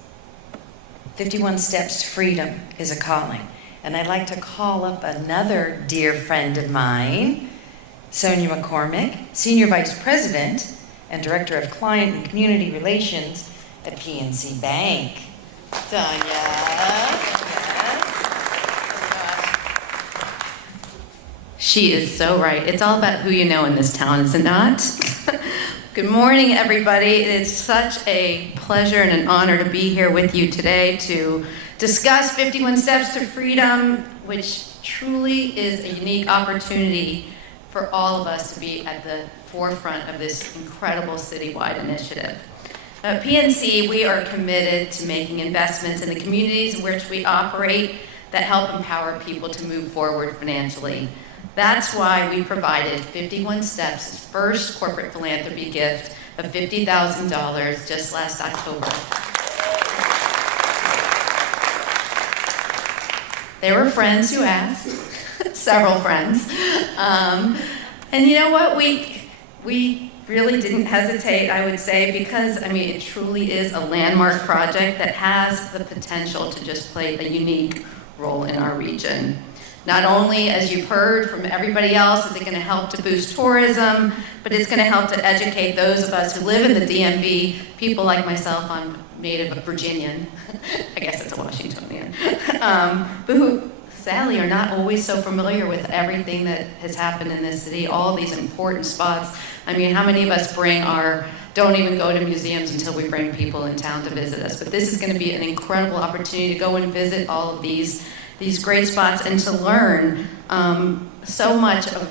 51 Steps to Freedom is a calling. And I'd like to call up another dear friend of mine, Sonia McCormick, Senior Vice President and Director of Client and Community Relations at PNC Bank. Sonia. She is so right. It's all about who you know in this town, is it not? Good morning, everybody. It is such a pleasure and an honor to be here with you today to discuss 51 Steps to Freedom, which truly is a unique opportunity for all of us to be at the forefront of this incredible citywide initiative. At PNC, we are committed to making investments in the communities in which we operate that help empower people to move forward financially. That's why we provided 51 Steps' first corporate philanthropy gift of $50,000 just last October. There were friends who asked, several friends. And you know what, we really didn't hesitate, I would say, because, I mean, it truly is a landmark project that has the potential to just play a unique role in our region. Not only, as you've heard from everybody else, is it going to help to boost tourism, but it's going to help to educate those of us who live in the DMV, people like myself, I'm native of Virginian, I guess it's a Washingtonian, but who sadly are not always so familiar with everything that has happened in this city, all these important spots. I mean, how many of us don't even go to museums until we bring people in town to visit us? But this is going to be an incredible opportunity to go and visit all of these great spots and to learn so much of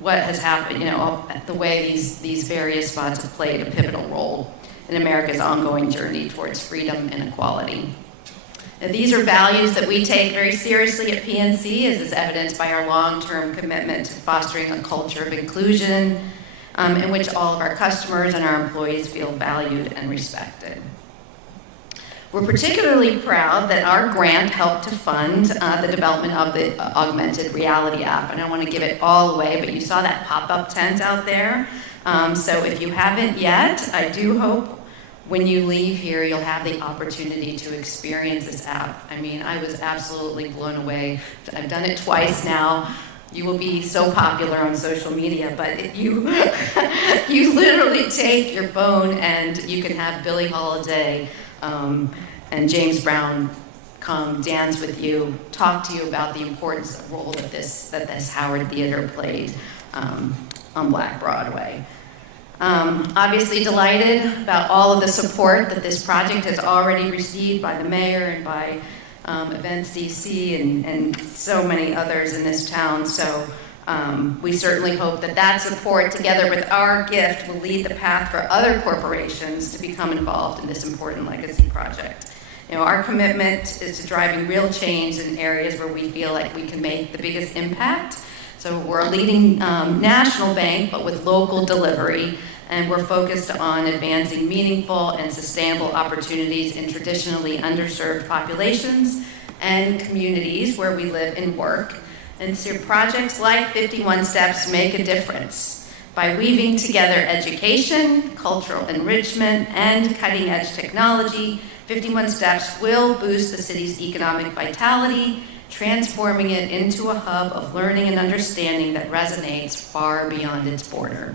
what has happened, you know, the way these various spots have played a pivotal role in America's ongoing journey towards freedom and equality. Now, these are values that we take very seriously at PNC, as is evidenced by our long-term commitment to fostering a culture of inclusion in which all of our customers and our employees feel valued and respected. We're particularly proud that our grant helped to fund the development of the augmented reality app. And I don't want to give it all away, but you saw that pop-up tent out there. So if you haven't yet, I do hope when you leave here, you'll have the opportunity to experience this app. I mean, I was absolutely blown away. I've done it twice now. You will be so popular on social media, but you literally take your phone and you can have Billie Holiday and James Brown come dance with you, talk to you about the importance of role that this Howard Theater played on Black Broadway. Obviously delighted about all of the support that this project has already received by the mayor and by Events DC and so many others in this town. So we certainly hope that support, together with our gift, will lead the path for other corporations to become involved in this important legacy project. You know, our commitment is to driving real change in areas where we feel like we can make the biggest impact. So we're a leading national bank, but with local delivery, and we're focused on advancing meaningful and sustainable opportunities in traditionally underserved populations and communities where we live and work. And so projects like 51 Steps make a difference by weaving together education, cultural enrichment, and cutting-edge technology. 51 Steps will boost the city's economic vitality, transforming it into a hub of learning and understanding that resonates far beyond its border.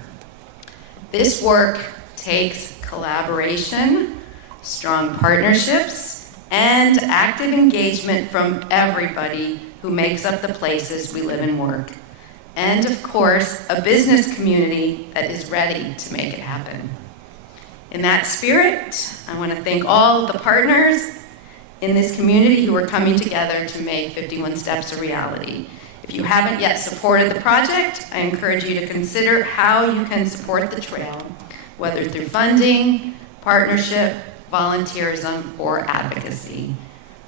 This work takes collaboration, strong partnerships, and active engagement from everybody who makes up the places we live and work. And of course, a business community that is ready to make it happen. In that spirit, I want to thank all of the partners in this community who are coming together to make 51 Steps a reality. If you haven't yet supported the project, I encourage you to consider how you can support the trail, whether through funding, partnership, volunteerism, or advocacy.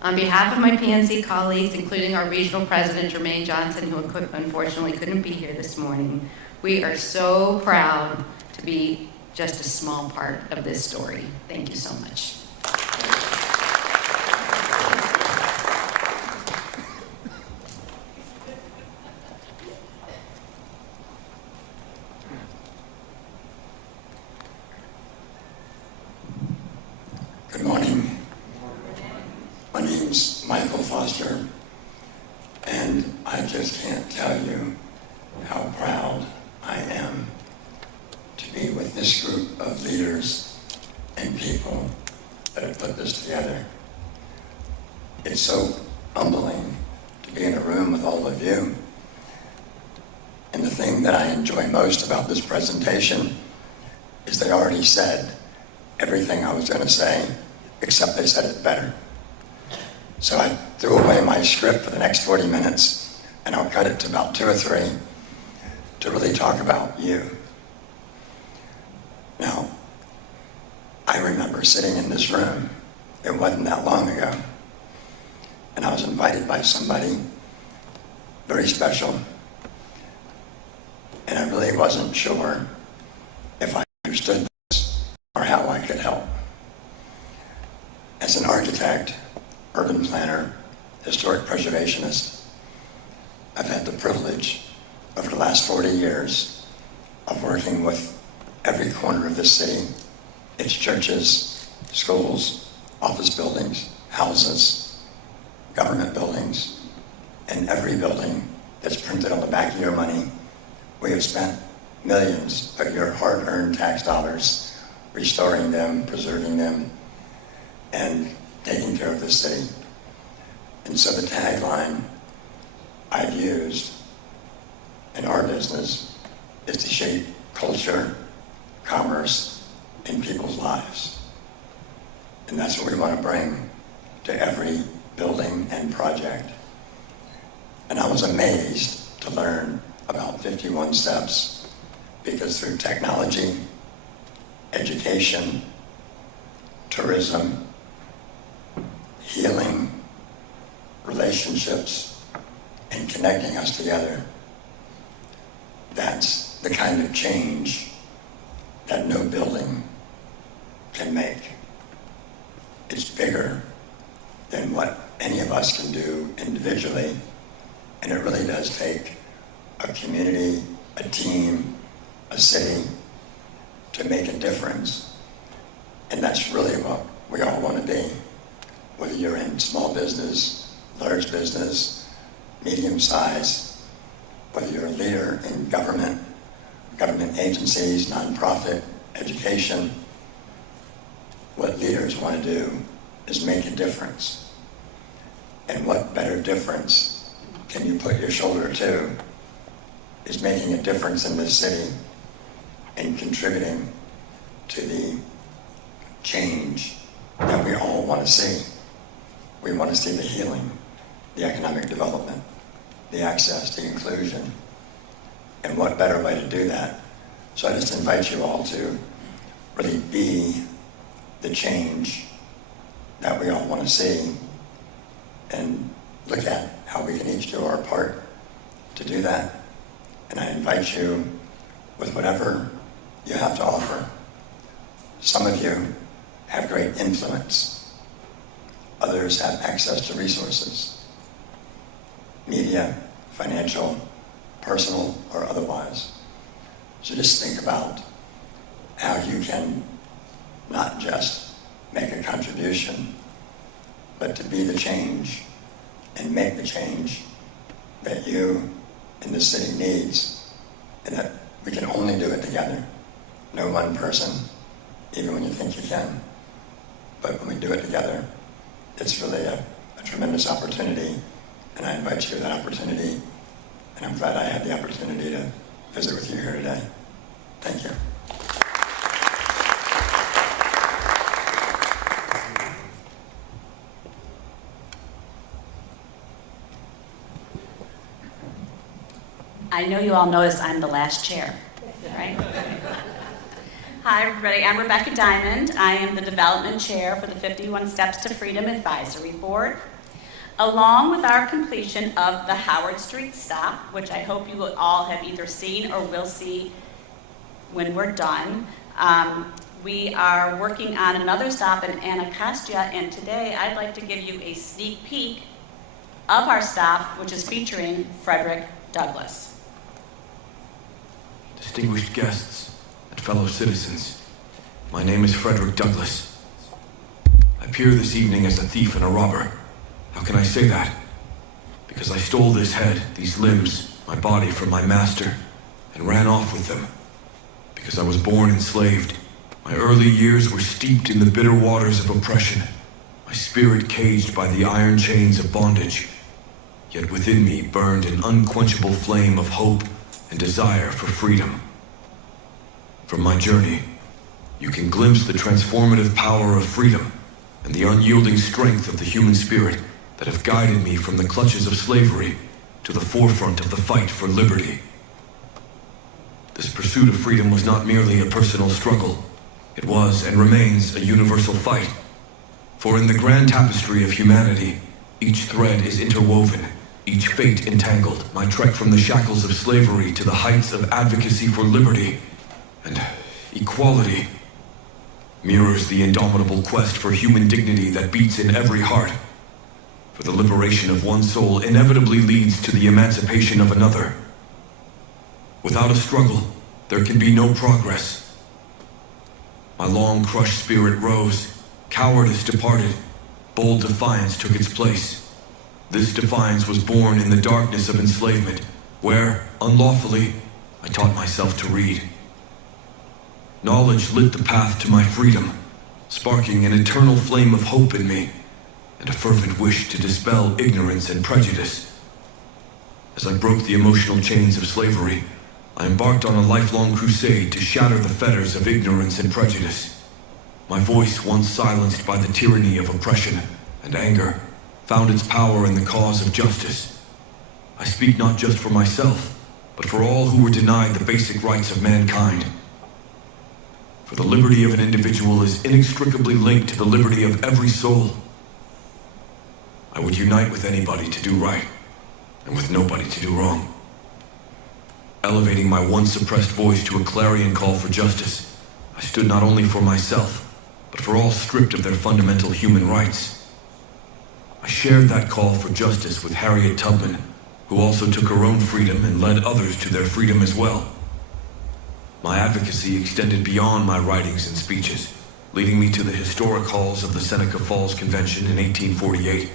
On behalf of my PNC colleagues, including our regional president, Jermaine Johnson, who unfortunately couldn't be here this morning, we are so proud to be just a small part of this story. Thank you so much. Good morning. My name's Michael Foster, and I just can't tell you how proud I am to be with this group of leaders and people that have put this together. It's so humbling to be in a room with all of you. And the thing that I enjoy most about this presentation is they already said everything I was going to say, except they said it better. So I threw away my script for the next 40 minutes, and I'll cut it to about 2 or 3 to really talk about you. Now, I remember sitting in this room, it wasn't that long ago, and I was invited by somebody very special, and I really wasn't sure if I understood this or how I could help. As an architect, urban planner, historic preservationist, I've had the privilege over the last 40 years of working with every corner of this city, its churches, schools, office buildings, houses, government buildings, and every building that's printed on the back of your money. We have spent millions of your hard-earned tax dollars restoring them, preserving them, and taking care of the city. And so the tagline I've used in our business is to shape culture, commerce, and people's lives. And that's what we want to bring to every building and project. And I was amazed to learn about 51 Steps, because through technology, education, tourism, healing, relationships, and connecting us together, that's the kind of change that no building can make. It's bigger than what any of us can do individually, and it really does take a community, a team, a city to make a difference. And that's really what we all want to be, whether you're in small business, large business, medium size, whether you're a leader in government agencies, nonprofit, education. What leaders want to do is make a difference. And what better difference can you put your shoulder to is making a difference in this city and contributing to the change that we all want to see. We want to see the healing, the economic development, the access, the inclusion. And what better way to do that? So I just invite you all to really be the change that we all want to see and look at how we can each do our part to do that. And I invite you with whatever you have to offer. Some of you have great influence. Others have access to resources, media, financial, personal, or otherwise. So just think about how you can not just make a contribution, but to be the change and make the change that you and the city needs, and that we can only do it together. No one person, even when you think you can. But when we do it together, it's really a tremendous opportunity, and I invite you to that opportunity, and I'm glad I had the opportunity to visit with you here today. Thank you. I know you all noticed I'm the last chair, right? Hi, everybody. I'm Rebecca Diamond. I am the Development Chair for the 51 Steps to Freedom Advisory Board. Along with our completion of the Howard Street stop, which I hope you will all have either seen or will see when we're done, We are working on another stop in Anacostia, and today I'd like to give you a sneak peek of our stop, which is featuring Frederick Douglass. Distinguished guests and fellow citizens, my name is Frederick Douglass. I appear this evening as a thief and a robber. How can I say that? Because I stole this head, these limbs, my body from my master, and ran off with them. Because I was born enslaved. My early years were steeped in the bitter waters of oppression, my spirit caged by the iron chains of bondage. Yet within me burned an unquenchable flame of hope and desire for freedom. From my journey, you can glimpse the transformative power of freedom and the unyielding strength of the human spirit that have guided me from the clutches of slavery to the forefront of the fight for liberty. This pursuit of freedom was not merely a personal struggle. It was and remains a universal fight. For in the grand tapestry of humanity, each thread is interwoven, each fate entangled. My trek from the shackles of slavery to the heights of advocacy for liberty and equality mirrors the indomitable quest for human dignity that beats in every heart. For the liberation of one soul inevitably leads to the emancipation of another. Without a struggle, there can be no progress. My long crushed spirit rose, cowardice departed, bold defiance took its place. This defiance was born in the darkness of enslavement, where, unlawfully, I taught myself to read. Knowledge lit the path to my freedom, sparking an eternal flame of hope in me, and a fervent wish to dispel ignorance and prejudice. As I broke the emotional chains of slavery, I embarked on a lifelong crusade to shatter the fetters of ignorance and prejudice. My voice, once silenced by the tyranny of oppression and anger, found its power in the cause of justice. I speak not just for myself, but for all who were denied the basic rights of mankind. For the liberty of an individual is inextricably linked to the liberty of every soul. I would unite with anybody to do right, and with nobody to do wrong. Elevating my once suppressed voice to a clarion call for justice, I stood not only for myself, but for all stripped of their fundamental human rights. I shared that call for justice with Harriet Tubman, who also took her own freedom and led others to their freedom as well. My advocacy extended beyond my writings and speeches, leading me to the historic halls of the Seneca Falls Convention in 1848,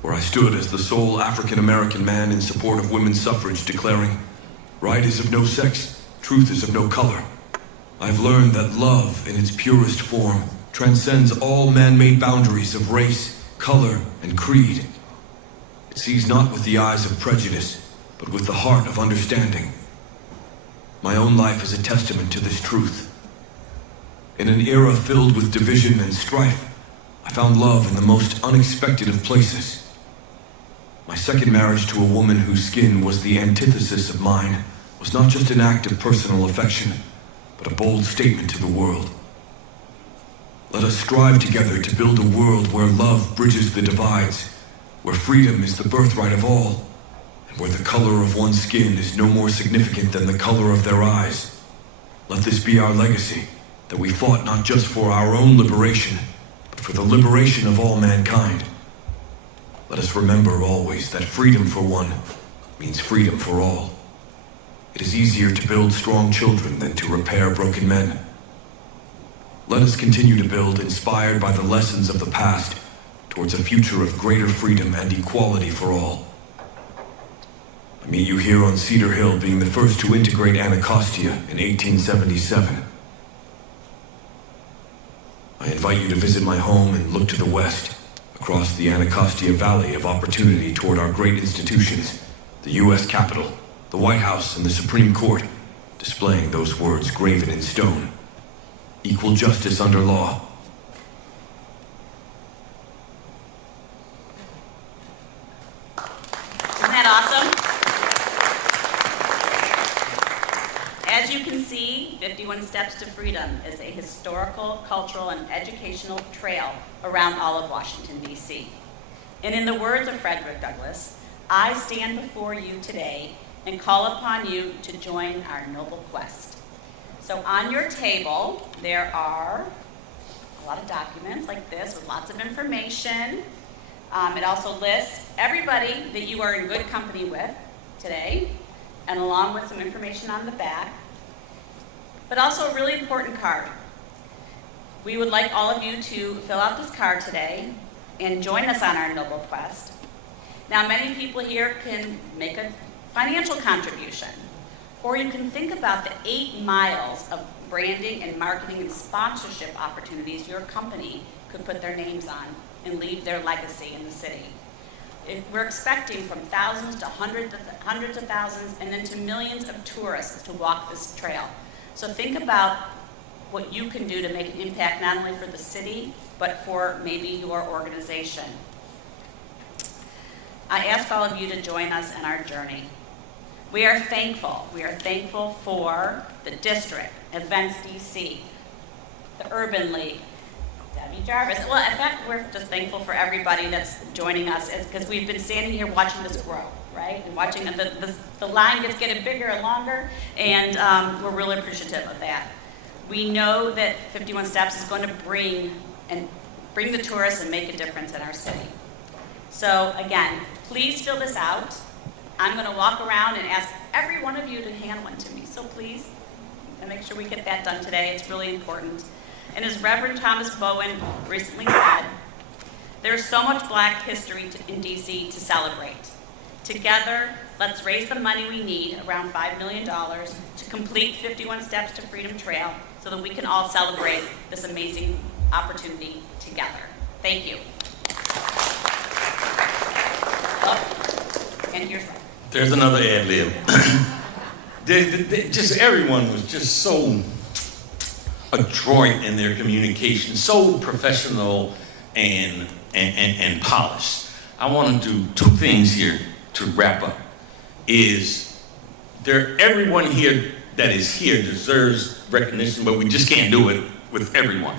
where I stood as the sole African-American man in support of women's suffrage, declaring, "Right is of no sex, truth is of no color. I've learned that love in its purest form transcends all man-made boundaries of race, color, and creed. It sees not with the eyes of prejudice, but with the heart of understanding. My own life is a testament to this truth. In an era filled with division and strife, I found love in the most unexpected of places. My second marriage to a woman whose skin was the antithesis of mine was not just an act of personal affection, but a bold statement to the world. Let us strive together to build a world where love bridges the divides, where freedom is the birthright of all, and where the color of one's skin is no more significant than the color of their eyes. Let this be our legacy, that we fought not just for our own liberation, but for the liberation of all mankind. Let us remember always that freedom for one means freedom for all. It is easier to build strong children than to repair broken men. Let us continue to build, inspired by the lessons of the past, towards a future of greater freedom and equality for all. I meet you here on Cedar Hill, being the first to integrate Anacostia in 1877. I invite you to visit my home and look to the west, across the Anacostia Valley of opportunity toward our great institutions, the U.S. Capitol, the White House, and the Supreme Court, displaying those words graven in stone. Equal justice under law. Isn't that awesome? As you can see, 51 Steps to Freedom is a historical, cultural, and educational trail around all of Washington, D.C. And in the words of Frederick Douglass, I stand before you today and call upon you to join our noble quest. So on your table, there are a lot of documents like this with lots of information. It also lists everybody that you are in good company with today, and along with some information on the back, but also a really important card. We would like all of you to fill out this card today and join us on our noble quest. Now, many people here can make a financial contribution, or you can think about the 8 miles of branding and marketing and sponsorship opportunities your company could put their names on and leave their legacy in the city. We're expecting from thousands to hundreds of thousands and then to millions of tourists to walk this trail. So think about what you can do to make an impact not only for the city, but for maybe your organization. I ask all of you to join us in our journey. We are thankful. We are thankful for the district, Events DC, the Urban League, Debbi Jarvis. Well, in fact, we're just thankful for everybody that's joining us because we've been standing here watching this grow, right? And watching the line gets getting bigger and longer, and we're really appreciative of that. We know that 51 Steps is going to bring the tourists and make a difference in our city. So again, please fill this out. I'm going to walk around and ask every one of you to hand one to me. So please, and make sure we get that done today. It's really important. And as Reverend Thomas Bowen recently said, there's so much Black history in DC to celebrate. Together, let's raise the money we need, around $5 million, to complete 51 Steps to Freedom Trail so that we can all celebrate this amazing opportunity together. Thank you. Oh, and here's Reverend. There's another ad lib. Just everyone was just so adroit in their communication, so professional and polished. I want to do 2 things here to wrap up. Everyone here that is here deserves recognition, but we just can't do it with everyone.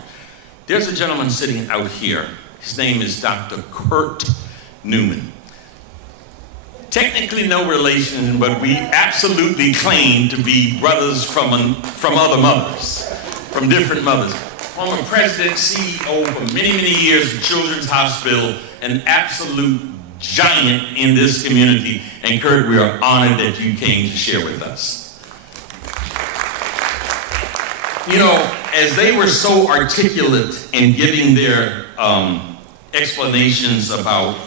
There's a gentleman sitting out here. His name is Dr. Kurt Newman. Technically no relation, but we absolutely claim to be brothers from other mothers, from different mothers. Former president, CEO for many, many years of Children's Hospital, an absolute giant in this community. And Kurt, we are honored that you came to share with us. You know, as they were so articulate in giving their explanations about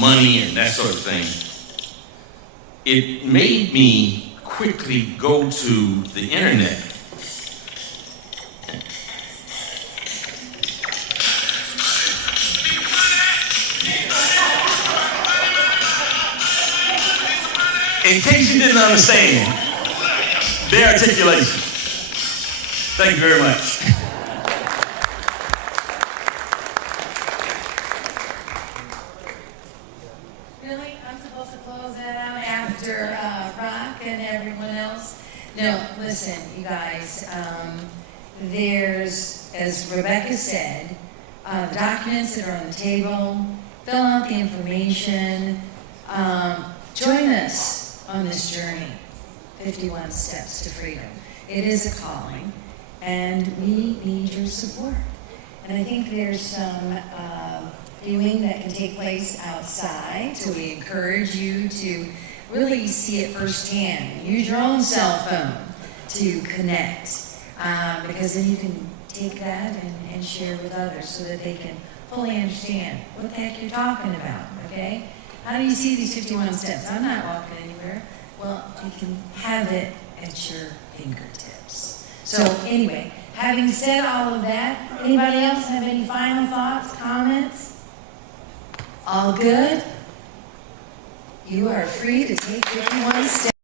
money and that sort of thing, it made me quickly go to the internet. In case you didn't understand their articulation. Thank you very much. Really? I'm supposed to close that out after Rock and everyone else? No, listen, you guys. There's, as Rebecca said, the documents that are on the table, fill out the information, join us on this journey, 51 Steps to Freedom. It is a calling, and we need your support. And I think there's some viewing that can take place outside, so we encourage you to really see it firsthand. Use your own cell phone to connect, because then you can take that and share with others so that they can fully understand what the heck you're talking about, okay? How do you see these 51 steps? I'm not walking anywhere. Well, you can have it at your fingertips. So anyway, having said all of that, anybody else have any final thoughts, comments? All good? You are free to take 51 steps.